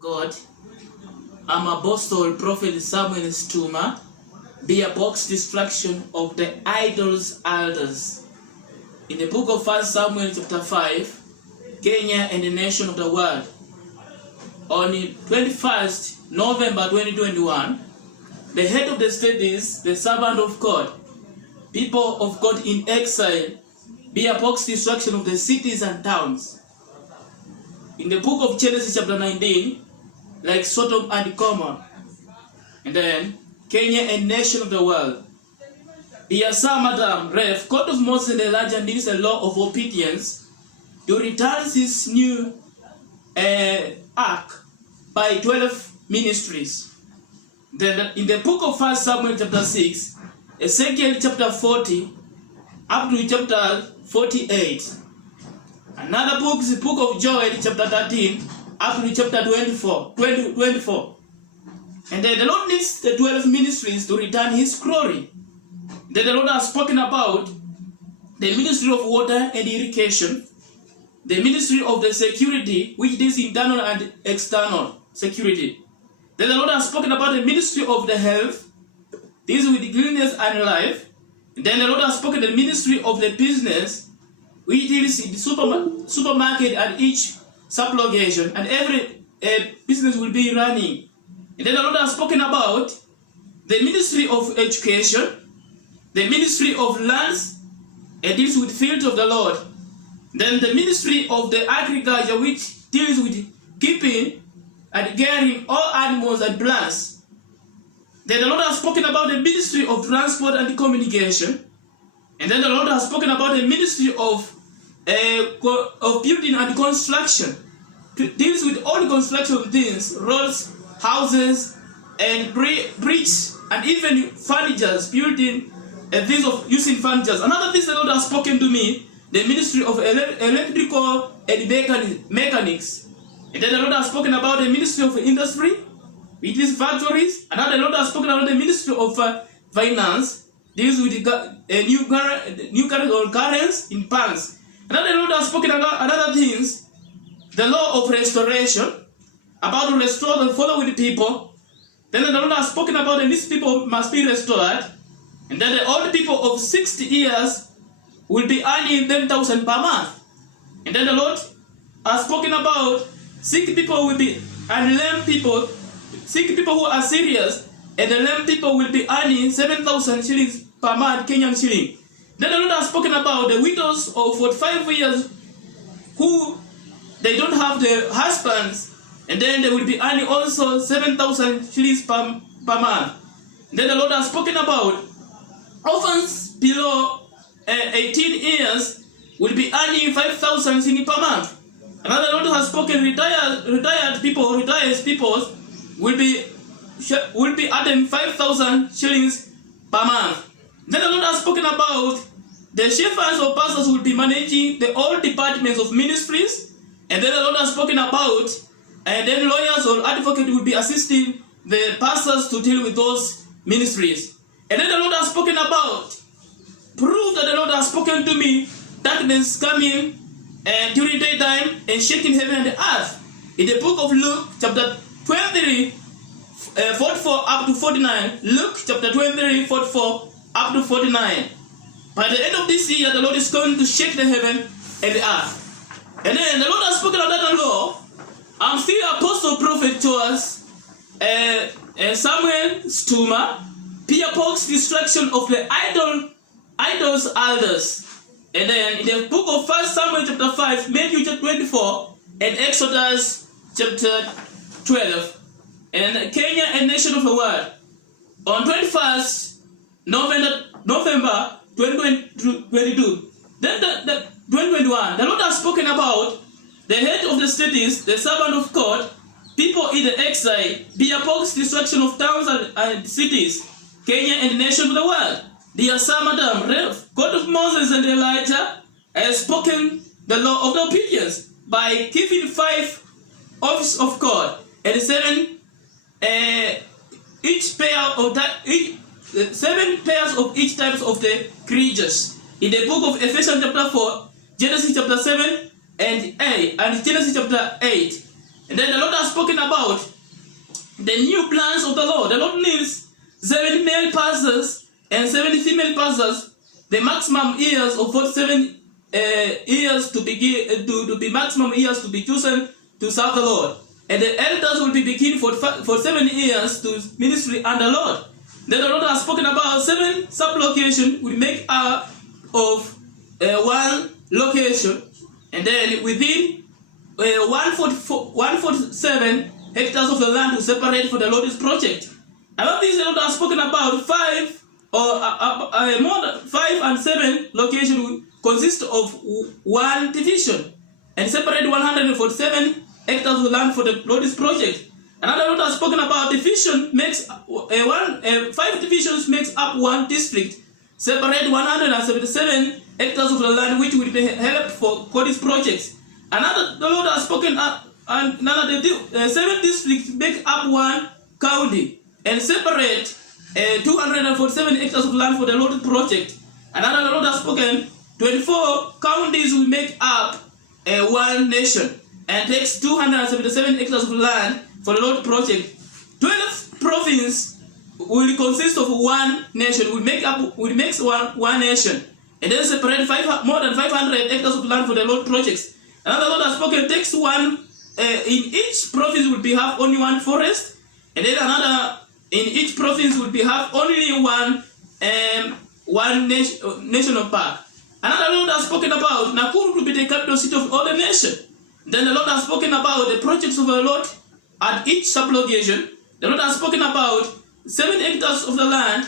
God, I'm Apostle Prophet Samuel Situma, be a box destruction of the idols elders. In the book of 1 Samuel chapter 5, Kenya and the nation of the world. On 21st November 2021, the head of the state is the servant of God, people of God in exile, be a box destruction of the cities and towns. In the book of Genesis chapter 19, like Sodom and Gomorrah. And then, Kenya and nation of the world. Yasa Madam Ref, God of Moses and Elijah needs a law of obedience to return his new ark by 12 ministries. Then in the book of 1 Samuel chapter 6, Ezekiel chapter 40, up to chapter 48. Another book is the book of Joel chapter 13, up to chapter 24. And then the Lord needs the 12 ministries to return his glory. Then the Lord has spoken about the ministry of water and irrigation, the ministry of the security, which is internal and external security. Then the Lord has spoken about the ministry of the health, this with cleanliness and life. And then the Lord has spoken the ministry of the business, which deals in the supermarket and each sub-location, and every business will be running. And then the Lord has spoken about the ministry of education, the ministry of lands, and deals with fields of the Lord. Then the ministry of the agriculture, which deals with keeping and caring all animals and plants. Then the Lord has spoken about the ministry of transport and communication. And then the Lord has spoken about the ministry of building and construction. Deals with all the construction of things, roads, houses, and bridges, and even furniture, building things of using furniture. Another thing the Lord has spoken to me, the ministry of electrical and mechanics. And then the Lord has spoken about the ministry of industry, which is factories. Another the Lord has spoken about the ministry of finance, deals with new currency in pounds. Another the Lord has spoken about other things, the law of restoration, about to restore the following people. Then the Lord has spoken about that these people must be restored. And then the old people of 60 years will be earning 10,000 per month. And then the Lord has spoken about sick people will be, and lame people, sick people who are serious, and the lame people will be earning 7,000 shillings per month, Kenyan shilling. Then the Lord has spoken about the widows of 45 years who they don't have the husbands, and then they will be earning also 7,000 shillings per month. And then the Lord has spoken about orphans below 18 years will be earning 5,000 shillings per month. Another Lord has spoken retired people will be earning 5,000 shillings per month. Then the Lord has spoken about the shepherds or pastors will be managing the all departments of ministries. And then the Lord has spoken about, and then lawyers or advocates will be assisting the pastors to deal with those ministries. And then the Lord has spoken about, proof that the Lord has spoken to me, darkness coming during daytime and shaking heaven and the earth. In the book of Luke, chapter 23, 44 up to 49. Luke, chapter 23, 44 up to 49. By the end of this year, the Lord is going to shake the heaven and the earth. And then the Lord has spoken of that law. I'm still Apostle Prophet Joash, Samuel Situma, Peer Box destruction of the idols elders. And then in the book of 1 Samuel chapter 5, Matthew chapter 24, and Exodus chapter 12. And Kenya and nation of the world. On 21st November 2022. Then the 2021, the Lord has spoken about the head of the state is the servant of God, people in the exile, be a box destruction of towns and cities, Kenya and the nation of the world. Dear Madam Rev, God of Moses and Elijah has spoken the law of the obedience by giving 5 offices of God and 7 each pair of that 7 pairs of each types of the creatures. In the book of Ephesians chapter 4, Genesis chapter 7 and Genesis chapter 8. And then the Lord has spoken about the new plans of the Lord. The Lord needs 7 male pastors and 7 female pastors. The maximum years of 47 years to be maximum years to be chosen to serve the Lord. And the elders will be begin for 7 years to ministry under the Lord. Then the Lord has spoken about 7 sub-locations will make up of 1 location. And then within 147 hectares of the land to separate for the Lord's project. Another thing the Lord has spoken about 5 more than 5 and 7 locations will consist of 1 division and separate 147 hectares of land for the Lord's project. Another Lord has spoken about division makes 5 divisions makes up 1 district. Separate 177 hectares of the land which will be helped for God's projects. Another the Lord has spoken another 7 districts make up 1 county and separate 247 hectares of land for the Lord's project. Another the Lord has spoken 24 counties will make up 1 nation and takes 277 hectares of land for the Lord's project. 12 provinces will consist of 1 nation, will make one nation, and then separate more than 500 hectares of land for the Lord's projects. Another Lord has spoken takes 1 in each province will be have only 1 forest, and then another in each province will be have only one national park. Another Lord has spoken about Nakuru to be the capital city of all the nation. Then the Lord has spoken about the projects of the Lord at each sub-location. The Lord has spoken about 7 hectares of the land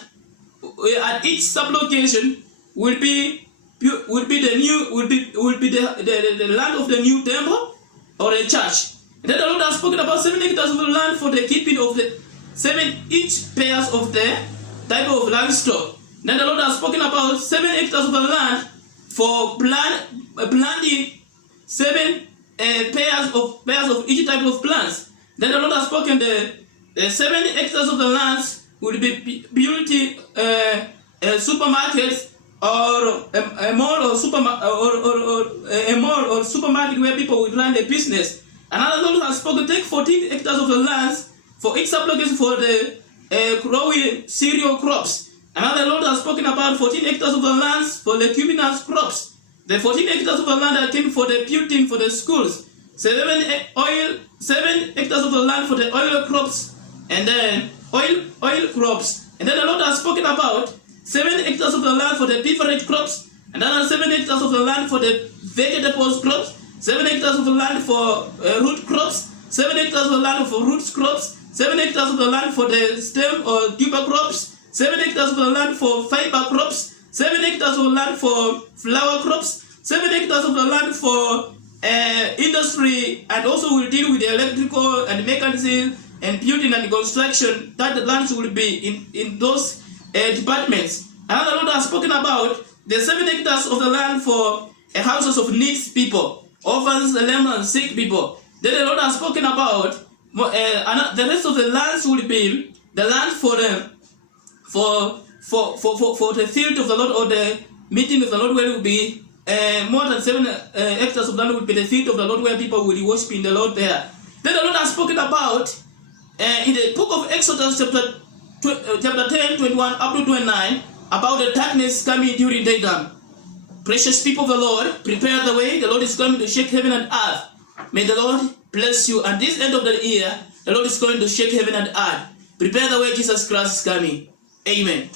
at each sub-location will be the land of the new temple or a church. And then the Lord has spoken about 7 hectares of the land for the keeping of the 7 each pairs of the type of livestock. Then the Lord has spoken about 7 hectares of the land for planting 7 pairs of each type of plants. Then the Lord has spoken the 7 hectares of the lands will be building supermarkets or a mall or supermarket where people will run a business. Another Lord has spoken take 14 hectares of the lands for each sub-location for the growing cereal crops. Another Lord has spoken about 14 hectares of the lands for leguminous crops. The 14 hectares of the land that came for the building for the schools. 7 hectares of the land for the oil crops and then oil crops. And then the Lord has spoken about 7 hectares of the land for the beverage crops. And then 7 hectares of the land for the vegetables crops. 7 hectares of the land for root crops. 7 hectares of the land for roots crops. 7 hectares of the land for the stem or tuber crops. 7 hectares of the land for fiber crops. 7 hectares of the land for flower crops. 7 hectares of the land for industry, and also will deal with the electrical and mechanism and building and construction. That the lands will be in those departments. Another Lord has spoken about the 7 hectares of the land for houses of needs people, orphans, lemons, sick people. Then the Lord has spoken about the rest of the lands will be the land for the field of the Lord or the meeting of the Lord, where it will be more than 7 hectares of land will be the field of the Lord where people will worship in the Lord there. Then the Lord has spoken about in the book of Exodus chapter 10, 21 up to 29 about the darkness coming during daytime. Precious people of the Lord, prepare the way. The Lord is coming to shake heaven and earth. May the Lord bless you. And this end of the year, the Lord is going to shake heaven and earth. Prepare the way, Jesus Christ is coming. Amen.